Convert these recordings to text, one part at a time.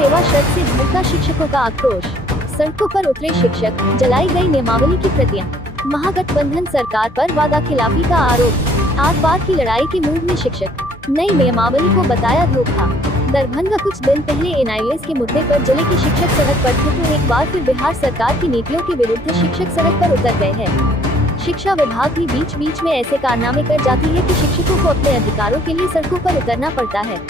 सेवा शर्त से भड़का शिक्षकों का आक्रोश। सड़कों पर उतरे शिक्षक, जलाई गई नियमावली की प्रतियां। महागठबंधन सरकार पर वादा खिलाफी का आरोप। आर पार की लड़ाई के मूड में शिक्षक, नई नियमावली को बताया धोखा। दरभंगा कुछ दिन पहले एनआईएस के मुद्दे पर जिले के शिक्षक सड़क पर थे, तो एक बार फिर बिहार सरकार की नीतियों के विरुद्ध शिक्षक सड़क पर उतर गए हैं। शिक्षा विभाग भी बीच बीच में ऐसे कारनामे कर जाती है कि शिक्षकों को अपने अधिकारों के लिए सड़कों पर उतरना पड़ता है।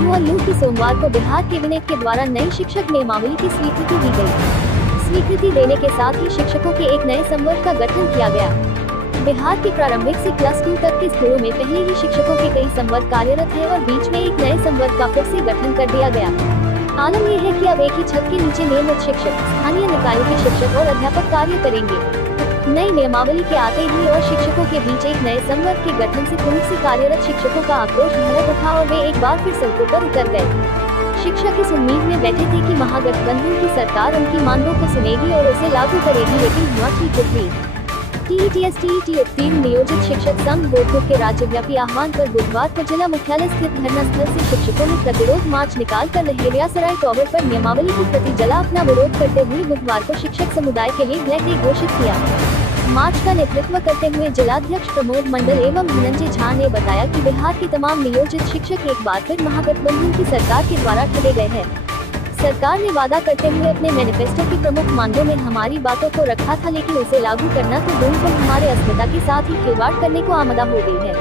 लू की सोमवार को बिहार कैबिनेट के द्वारा नई शिक्षक नियमावली की स्वीकृति दी गई। स्वीकृति देने के साथ ही शिक्षकों के एक नए संवर्ग का गठन किया गया। बिहार के प्रारंभिक से क्लास 2 तक के स्कूलों में पहले ही शिक्षकों के कई संवर्ग कार्यरत है और बीच में एक नए संवर्ग का फिर से गठन कर दिया गया। आलम यह है कि अब एक ही छत के नीचे नियमित शिक्षक, स्थानीय निकायों के शिक्षक और अध्यापक कार्य करेंगे। नई नियमावली के आते ही और शिक्षकों के बीच एक नए संवर्ग के गठन से पूर्व से कार्यरत शिक्षकों का आक्रोश भड़क उठा और वे एक बार फिर सड़कों पर उतर गए। शिक्षक इस उम्मीद में बैठे थे कि महागठबंधन की सरकार उनकी मांगों को सुनेगी और उसे लागू करेगी, लेकिन हुआ ठीक विपरीत। टीईटी उत्तीर्ण नियोजित शिक्षक संघ बोधपुर के राज्यव्यापी आह्वान पर बुधवार को जिला मुख्यालय स्थित धरना स्थल से शिक्षकों ने प्रतिरोध मार्च निकाल कर लहेरिया सराय टावर पर नियमावली की प्रति जला अपना विरोध करते हुए बुधवार को शिक्षक समुदाय के लिए ब्लैक डे घोषित किया। मार्च का नेतृत्व करते हुए जिलाध्यक्ष प्रमोद मंडल एवं धनंजय झा ने बताया कि बिहार के तमाम नियोजित शिक्षक एक बार फिर महागठबंधन की सरकार के द्वारा ठगे गए हैं। सरकार ने वादा करते हुए अपने मैनिफेस्टो की प्रमुख मांगों में हमारी बातों को रखा था, लेकिन उसे लागू करना तो दूर पर हमारे अस्मिता के साथ ही खिलवाड़ करने को आमदा हो गई है।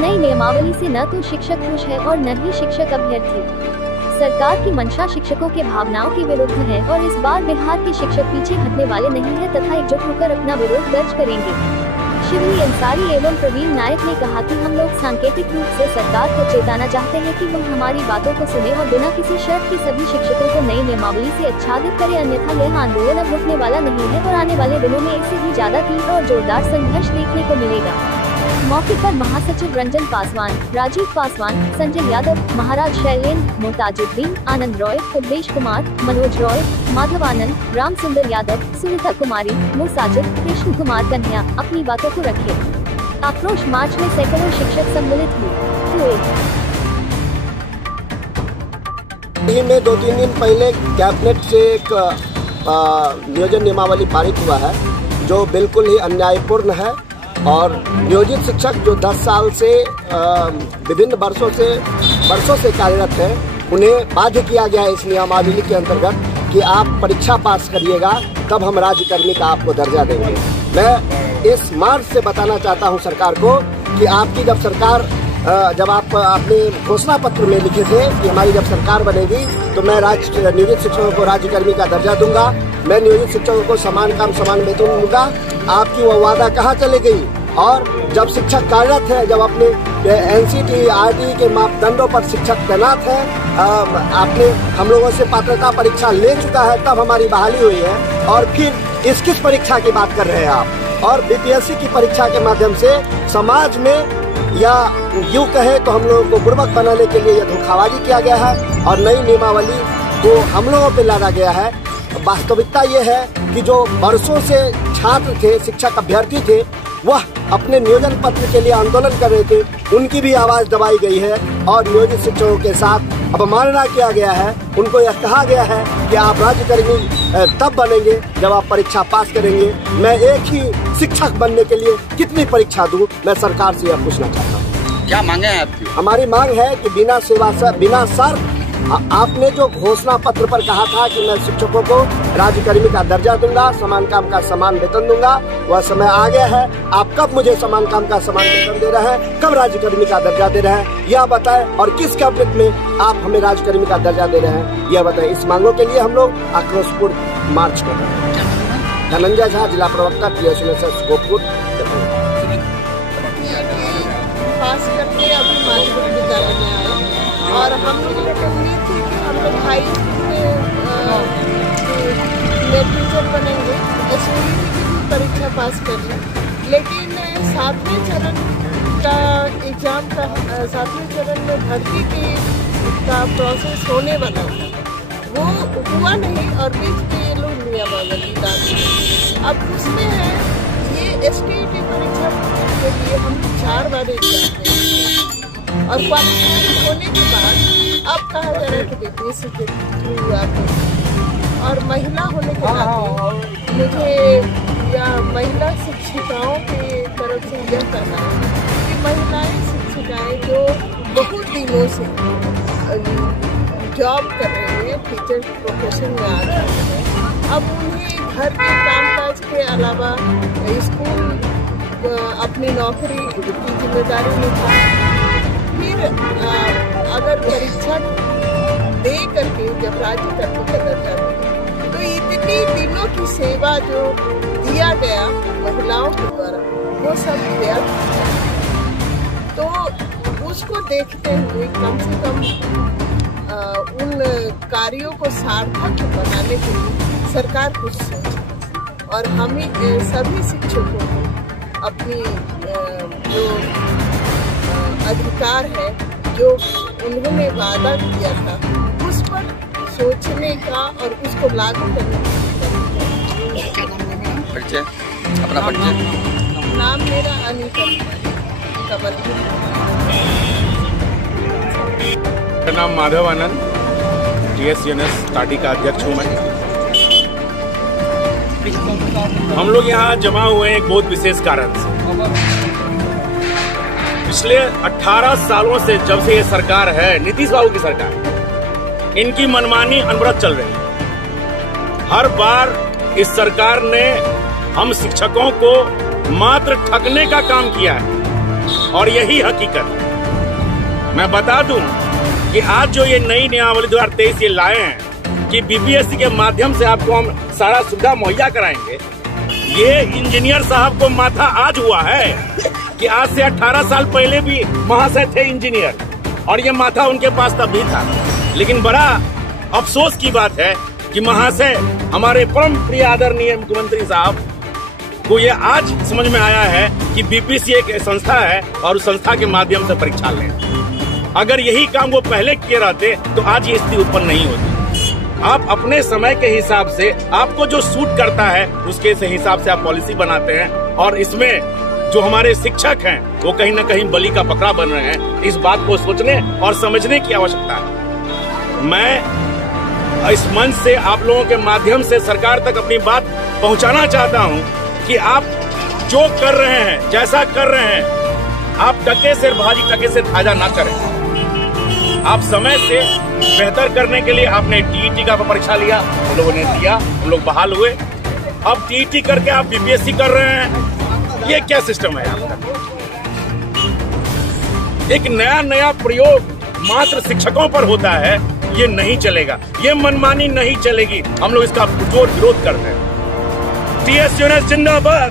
नई नियमावली से न तो शिक्षक खुश है और न ही शिक्षक अभ्यर्थी। सरकार की मंशा शिक्षकों के भावनाओं के विरुद्ध है और इस बार बिहार के शिक्षक पीछे हटने वाले नहीं है तथा एकजुट होकर अपना विरोध दर्ज करेंगे। शिवली अंसारी एवं प्रवीण नायक ने कहा कि हम लोग सांकेतिक रूप से सरकार को चेताना चाहते हैं कि वह हमारी बातों को सुने और बिना किसी शर्त के सभी शिक्षकों को नई नियमावली से आच्छादित करे, अन्यथा यह आंदोलन अब रुकने वाला नहीं है और आने वाले दिनों में इससे भी ज्यादा तीव्र और जोरदार संघर्ष देखने को मिलेगा। मौके पर महासचिव रंजन पासवान, राजीव पासवान, संजय यादव, महाराज शैलेंद्र, मोताजुद्दीन, आनंद रॉय, उपदेश कुमार, मनोज रॉय, माधव आनंद, राम सुंदर यादव, सुनीता कुमारी, मुसाजिद, कृष्ण कुमार कन्हैया अपनी बातों को रखे। आक्रोश मार्च में सैकड़ों शिक्षक सम्मिलित हुए। में 2-3 दिन पहले कैबिनेट से एक नियोजन नियमावली पारित हुआ है जो बिल्कुल ही अन्यायपूर्ण है और नियोजित शिक्षक जो 10 साल से विभिन्न वर्षों से कार्यरत हैं, उन्हें बाध्य किया गया है इस नियमावली के अंतर्गत कि आप परीक्षा पास करिएगा तब हम राज्यकर्मी का आपको दर्जा देंगे। मैं इस मार्च से बताना चाहता हूं सरकार को कि आपकी जब आप अपने घोषणा पत्र में लिखे थे कि हमारी जब सरकार बनेगी तो मैं नियोजित शिक्षकों को राज्यकर्मी का दर्जा दूंगा, मैं नियोजित शिक्षकों को समान काम समान वेतन दूंगा, आपकी वो वादा कहाँ चली गई? और जब शिक्षक कार्यरत है, जब अपने एनसीटी आरटी के मापदंडों पर शिक्षक तैनात है, आपने हम लोगों से पात्रता परीक्षा ले चुका है, तब हमारी बहाली हुई है और फिर इस किस परीक्षा की बात कर रहे हैं आप? और बीपीएससी की परीक्षा के माध्यम से समाज में या यूँ कहे तो हम लोगों को बुर्बक बनाने के लिए यह धोखाबाजी किया गया है और नई नियमावली को हम लोगों पे लादा गया है। वास्तविकता ये है कि जो वर्षों से छात्र थे, शिक्षक अभ्यर्थी थे, वह अपने नियोजन पत्र के लिए आंदोलन कर रहे थे, उनकी भी आवाज दबाई गई है और नियोजित शिक्षकों के साथ अवमानना किया गया है। उनको यह कहा गया है कि आप राज्यकर्मी तब बनेंगे जब आप परीक्षा पास करेंगे। मैं एक ही शिक्षक बनने के लिए कितनी परीक्षा दूं? मैं सरकार से यह पूछना चाहता हूँ। क्या मांगे हैं आपकी? हमारी मांग है कि बिना शर्त आपने जो घोषणा पत्र पर कहा था कि मैं शिक्षकों को राज्यकर्मी का दर्जा दूंगा, समान काम का समान वेतन दूंगा, वह समय आ गया है। आप कब मुझे समान काम का समान वेतन दे रहे हैं, कब राज्यकर्मी का दर्जा दे रहे हैं, यह बताएं। और किस कैबिनेट में आप हमें राज्यकर्मी का दर्जा दे रहे हैं, यह बताएं। इस मांगों के लिए हम लोग आक्रोशपूर्ण मार्च कर रहे हैं। धनंजय झा, जिला प्रवक्ता, TSUNSS गोपुर। पास करके अभी माध्यमिक विद्यालय में आए और हम लोग उम्मीद थी कि हम लोग हाई में टीचर बनेंगे, SPT की भी परीक्षा पास कर लें, लेकिन 7वें चरण का एग्जाम का 7वें चरण में भर्ती का प्रोसेस होने वाला था, वो हुआ नहीं और बीच में ये लोग नियमावली डाल दिए। अब उसमें है ये STT परीक्षा के लिए हम 4 बार एग्जाम देंगे और क्वालिफाई होने के बाद अब कहा जा रहा है कि बीपीएससी के थ्रू आके, और महिला होने के नाते मुझे या महिला शिक्षिकाओं की तरफ से यह कहना है कि महिलाएं शिक्षिकाएं जो बहुत दिनों से जॉब कर रही है, टीचर प्रोफेशन में आ रही है, अब उन्हें घर के कामकाज के अलावा स्कूल अपनी नौकरी की जिम्मेदारी निभा, फिर अगर परीक्षा दे करके जब राज्य तक बदल जाती है तो इतनी दिनों की सेवा जो दिया गया महिलाओं के द्वारा वो सब व्यर्थ है। तो उसको देखते हुए कम से कम उन कार्यों को सार्थक बनाने के लिए सरकार कुछ सोचे, और हम ही सभी शिक्षकों को अपनी जो अधिकार है जो उन्होंने वादा किया था उस पर सोचने का और उसको लागू करने का। परिचय, अपना परिचय। नाम मेरा अनीता कमल। मेरा नाम माधव आनंद, TSUNS टाटी का अध्यक्ष हूँ मैं। हम लोग यहाँ जमा हुए हैं एक बहुत विशेष कारण से। पिछले 18 सालों से जब से ये सरकार है, नीतीश बाबू की सरकार, इनकी मनमानी अनवरत चल रही है। हर बार इस सरकार ने हम शिक्षकों को मात्र ठगने का काम किया है, और यही हकीकत है। मैं बता दूं कि आज जो ये नई नियमावली 2023 ये लाए हैं कि बीपीएससी के माध्यम से आपको हम सारा सुविधा मुहैया कराएंगे, ये इंजीनियर साहब को माथा आज हुआ है कि आज से 18 साल पहले भी महाशय थे इंजीनियर, और ये माथा उनके पास तब भी था। लेकिन बड़ा अफसोस की बात है कि महाशय हमारे परम प्रिय आदरणीय मुख्यमंत्री साहब को ये आज समझ में आया है कि बीपीएससी एक संस्था है और उस संस्था के माध्यम से परीक्षा लें। अगर यही काम वो पहले किए रहते तो आज ये स्थिति उत्पन्न नहीं होती। आप अपने समय के हिसाब से आपको जो सूट करता है उसके हिसाब से आप पॉलिसी बनाते हैं, और इसमें जो हमारे शिक्षक हैं वो कहीं न कहीं बलि का बकरा बन रहे हैं। इस बात को सोचने और समझने की आवश्यकता है। मैं इस मंच से आप लोगों के माध्यम से सरकार तक अपनी बात पहुंचाना चाहता हूं कि आप जो कर रहे हैं, जैसा कर रहे हैं, आप टके से भाजी टके से ताजा ना करें। आप समय से बेहतर करने के लिए आपने टीईटी का परीक्षा लिया, हम लोगों ने दिया, हम लोग बहाल हुए। अब टीईटी करके आप बीपीएससी कर रहे हैं, ये क्या सिस्टम है आपका? एक नया प्रयोग मात्र शिक्षकों पर होता है, ये नहीं चलेगा, ये मनमानी नहीं चलेगी। हम लोग इसका पुरजोर विरोध करते हैं। TSUNS जिंदाबाद।